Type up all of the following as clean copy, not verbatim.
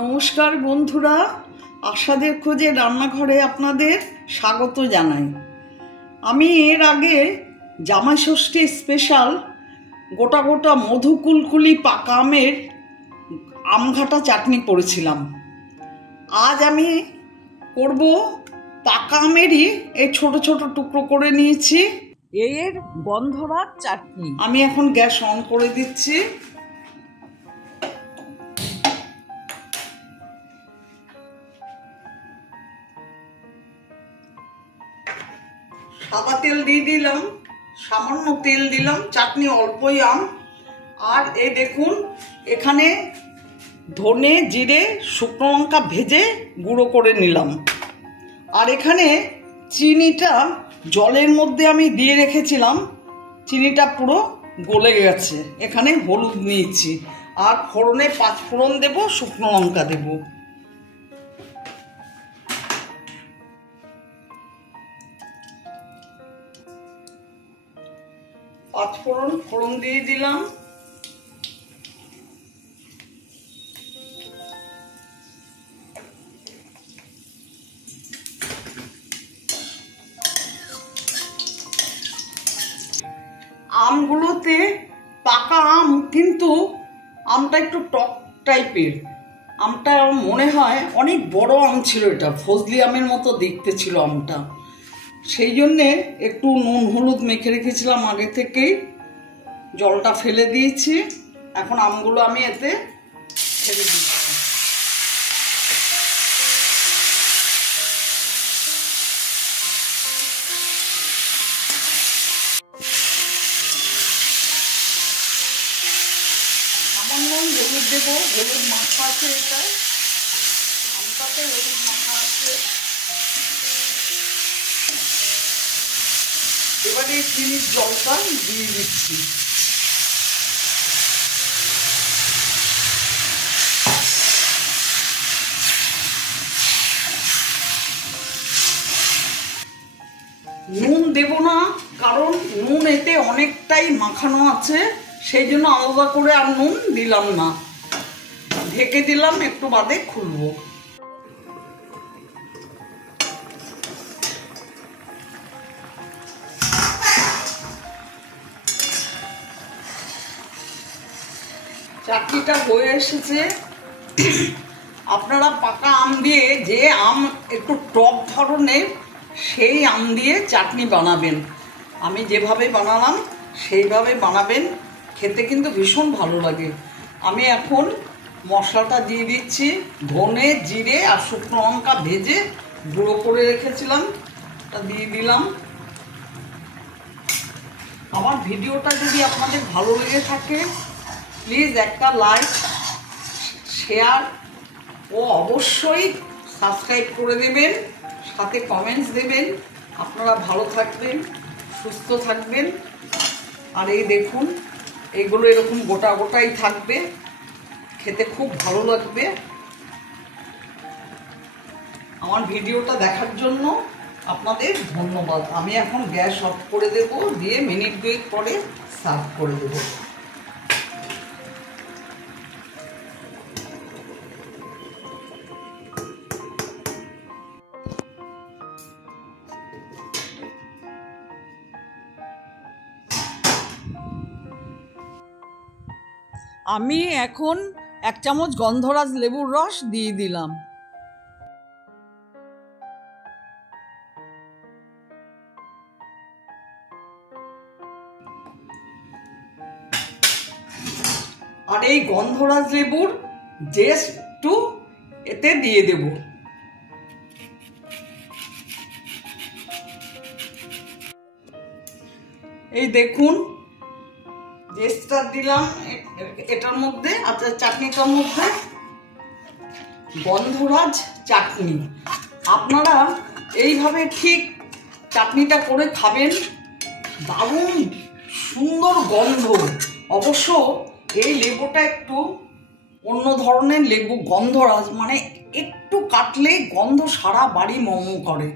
নমস্কার বন্ধুরা, আশাদের খোঁজে রান্নাঘরে আপনাদের স্বাগত জানাই। আমি এর আগে জামাই ষষ্ঠী স্পেশাল গোটা গোটা মধুকুলকুলি পাকা আমের আমঘাটা চাটনি করেছিলাম। আজ আমি করব পাকা আমেরই এই ছোট ছোট টুকরো করে নিয়েছি এর গন্ধরাজ চাটনি। আমি এখন গ্যাস অন করে দিচ্ছি। সাদা তেল দিয়ে দিলাম, সামান্য তেল দিলাম, চাটনি অল্পই আম। আর এই দেখুন, এখানে ধনে জিরে শুকনো লঙ্কা ভেজে গুঁড়ো করে নিলাম। আর এখানে চিনিটা জলের মধ্যে আমি দিয়ে রেখেছিলাম, চিনিটা পুরো গলে গেছে। এখানে হলুদ নিয়েছি, আর ফোড়নে 5 ফোড়ন দেবো, শুকনো লঙ্কা দেবো। ফোড়ন দিয়ে দিলাম। আমগুলোতে পাকা আম, কিন্তু আমটা একটু টক টাইপের। আমটা মনে হয় অনেক বড় আম ছিল, এটা ফজলি আমের মতো দেখতে ছিল আমটা। সেই জন্যে একটু নুন হলুদ মেখে রেখেছিলাম আগে থেকেই, জলটা ফেলে দিয়েছি। এখন আমগুলো আমি এতে ফেলে দিচ্ছি। সামান্য হলুদ দেবো, হলুদ মাখা আছে এটা, আমটাতে হলুদ মাখা আছে। এবারে চিনির জলটা দিয়ে দিচ্ছি। নুন দেব না, কারণ নুন এতে অনেকটাই মাখানো আছে, সেই জন্য আলাদা করে আর নুন দিলাম না। ঢেকে দিলাম, একটু বাদে খুলবো। চাটনিটা হয়ে এসেছে। আপনারা পাকা আম দিয়ে, যে আম একটু টক ধরনের, সেই আম দিয়ে চাটনি বানাবেন। আমি যেভাবে বানালাম সেইভাবে বানাবেন, খেতে কিন্তু ভীষণ ভালো লাগে। আমি এখন মশলাটা দিয়ে দিচ্ছি। ধনে জিরে আর শুকনো লঙ্কা ভেজে গুঁড়ো করে রেখেছিলাম, তা দিয়ে দিলাম। আমার ভিডিওটা যদি আপনাদের ভালো লেগে থাকে, প্লিজ একটা লাইক, শেয়ার ও অবশ্যই সাবস্ক্রাইব করে দেবেন, সাথে কমেন্টস দেবেন। আপনারা ভালো থাকবেন, সুস্থ থাকবেন। আর এই দেখুন, এগুলো এরকম গোটা গোটাই থাকবে, খেতে খুব ভালো লাগবে। আমার ভিডিওটা দেখার জন্য আপনাদের ধন্যবাদ। আমি এখন গ্যাস অফ করে দেব, দিয়ে মিনিট 2 পরে সার্ভ করে দেবো। আমি এখন 1 চামচ গন্ধরাজ লেবুর রস দিয়ে দিলাম। আর এই গন্ধরাজ লেবুর জেস্ট একটু এতে দিয়ে দেব। এই দেখুন, জেস্টটা দিলাম এটার মধ্যে, আচ্ছা চাটনিটার মধ্যে। গন্ধরাজ চাটনি আপনারা এইভাবে ঠিক চাটনিটা করে খাবেন, দারুণ সুন্দর গন্ধ। অবশ্য এই লেবুটা একটু অন্য ধরনের লেবু, গন্ধরাজ, মানে একটু কাটলে গন্ধ সারা বাড়ি মম করে।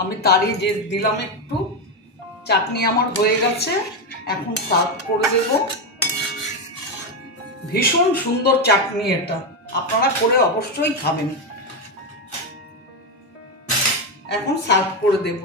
আমি তারই যে দিলাম একটু। চাটনি আমার হয়ে গেছে, এখন সার্ভ করে দেব। ভীষণ সুন্দর চাটনি এটা। আপনারা করে অবশ্যই খাবেন। এখন সার্ভ করে দেব।